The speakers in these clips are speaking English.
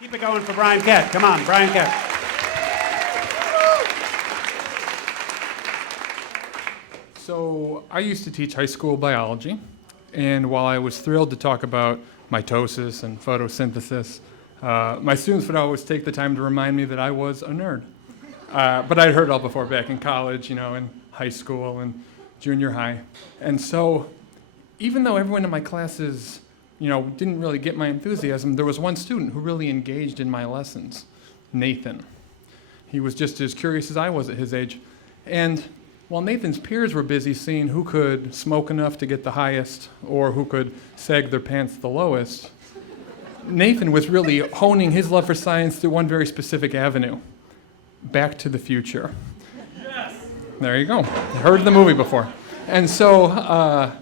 Keep it going for Bryan Kett. Come on, Bryan Kett. So I used to teach high school biology, and while I was thrilled to talk about mitosis and photosynthesis, my students would always take the time to remind me that I was a nerd. But I'd heard it all before back in college, in high school and junior high. And so even though everyone in my classes didn't really get my enthusiasm, there was one student who really engaged in my lessons, Nathan. He was just as curious as I was at his age. And while Nathan's peers were busy seeing who could smoke enough to get the highest or who could sag their pants the lowest, Nathan was really honing his love for science through one very specific avenue, Back to the Future. Yes! There you go. Heard the movie before. And so,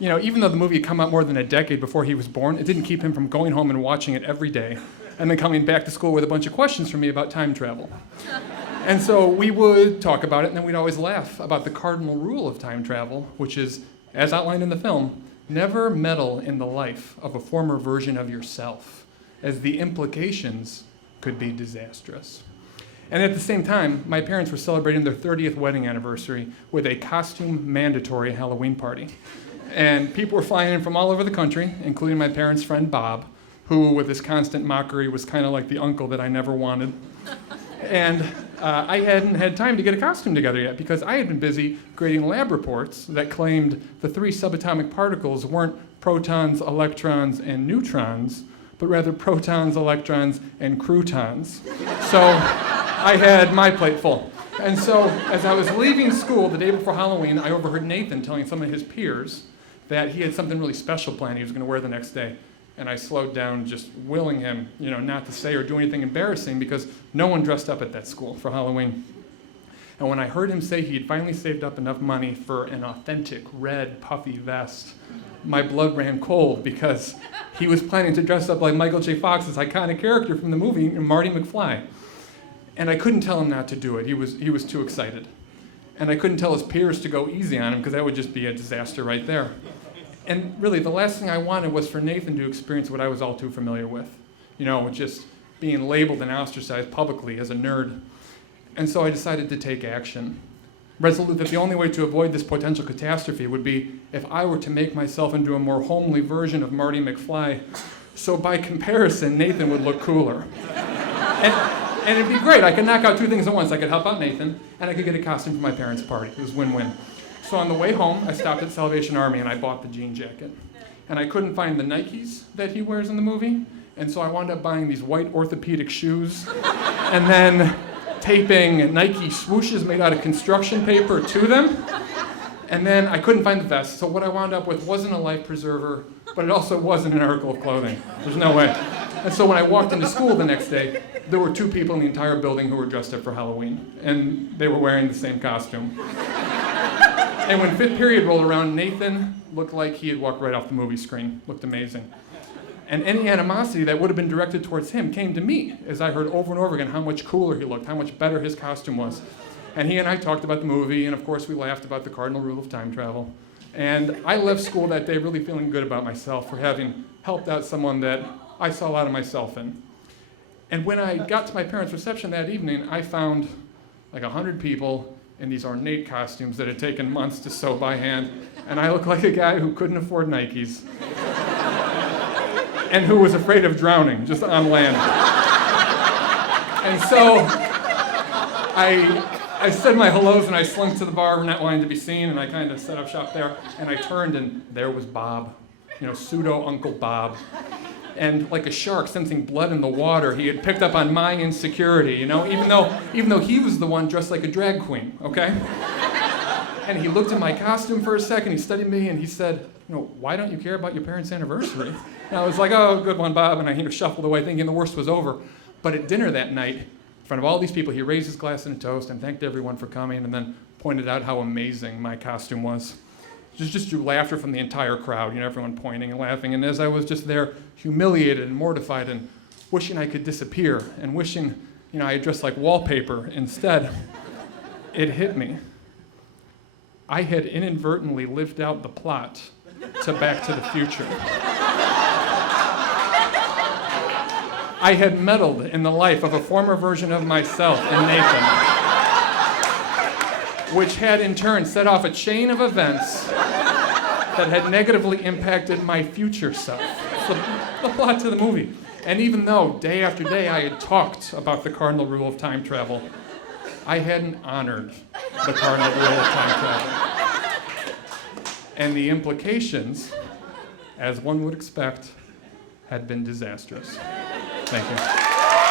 even though the movie had come out more than a decade before he was born, it didn't keep him from going home and watching it every day and then coming back to school with a bunch of questions from me about time travel. And so we would talk about it, and then we'd always laugh about the cardinal rule of time travel, which is, as outlined in the film, never meddle in the life of a former version of yourself, as the implications could be disastrous. And at the same time, my parents were celebrating their 30th wedding anniversary with a costume-mandatory Halloween party. And people were flying in from all over the country, including my parents' friend Bob, who, with his constant mockery, was kind of like the uncle that I never wanted. And I hadn't had time to get a costume together yet because I had been busy grading lab reports that claimed the 3 subatomic particles weren't protons, electrons, and neutrons, but rather protons, electrons, and croutons. So I had my plate full. And so as I was leaving school the day before Halloween, I overheard Nathan telling some of his peers that he had something really special planned he was going to wear the next day. And I slowed down, just willing him, not to say or do anything embarrassing because no one dressed up at that school for Halloween. And when I heard him say he'd finally saved up enough money for an authentic red puffy vest, my blood ran cold because he was planning to dress up like Michael J. Fox's iconic character from the movie, Marty McFly. And I couldn't tell him not to do it. He was too excited. And I couldn't tell his peers to go easy on him because that would just be a disaster right there. And really, the last thing I wanted was for Nathan to experience what I was all too familiar with, just being labeled and ostracized publicly as a nerd. And so I decided to take action, resolute that the only way to avoid this potential catastrophe would be if I were to make myself into a more homely version of Marty McFly, so by comparison, Nathan would look cooler. And it'd be great. I could knock out 2 things at once. I could help out Nathan, and I could get a costume for my parents' party. It was win-win. So on the way home, I stopped at Salvation Army and I bought the jean jacket. And I couldn't find the Nikes that he wears in the movie, and so I wound up buying these white orthopedic shoes and then taping Nike swooshes made out of construction paper to them. And then I couldn't find the vest, so what I wound up with wasn't a life preserver, but it also wasn't an article of clothing. There's no way. And so when I walked into school the next day, there were 2 people in the entire building who were dressed up for Halloween, and they were wearing the same costume. And when 5th period rolled around, Nathan looked like he had walked right off the movie screen. Looked amazing. And any animosity that would have been directed towards him came to me as I heard over and over again how much cooler he looked, how much better his costume was. And he and I talked about the movie, and of course we laughed about the cardinal rule of time travel. And I left school that day really feeling good about myself for having helped out someone that I saw a lot of myself in. And when I got to my parents' reception that evening, I found like 100 people in these ornate costumes that had taken months to sew by hand, and I looked like a guy who couldn't afford Nikes and who was afraid of drowning just on land. And so I said my hellos and I slunk to the bar, not wanting to be seen, and I kind of set up shop there, and I turned and there was Bob, pseudo Uncle Bob. And like a shark sensing blood in the water, he had picked up on my insecurity, even though he was the one dressed like a drag queen, okay? And he looked at my costume for a second, he studied me, and he said, why don't you care about your parents' anniversary? And I was like, oh, good one, Bob, and I shuffled away thinking the worst was over. But at dinner that night, in front of all these people, he raised his glass in a toast and thanked everyone for coming and then pointed out how amazing my costume was. Just drew laughter from the entire crowd, everyone pointing and laughing. And as I was just there, humiliated and mortified and wishing I could disappear and wishing, I had dressed like wallpaper instead, it hit me. I had inadvertently lived out the plot to Back to the Future. I had meddled in the life of a former version of myself in Nathan, which had in turn set off a chain of events that had negatively impacted my future self. It's the plot to the movie. And even though day after day I had talked about the cardinal rule of time travel, I hadn't honored the cardinal rule of time travel. And the implications, as one would expect, had been disastrous. Thank you.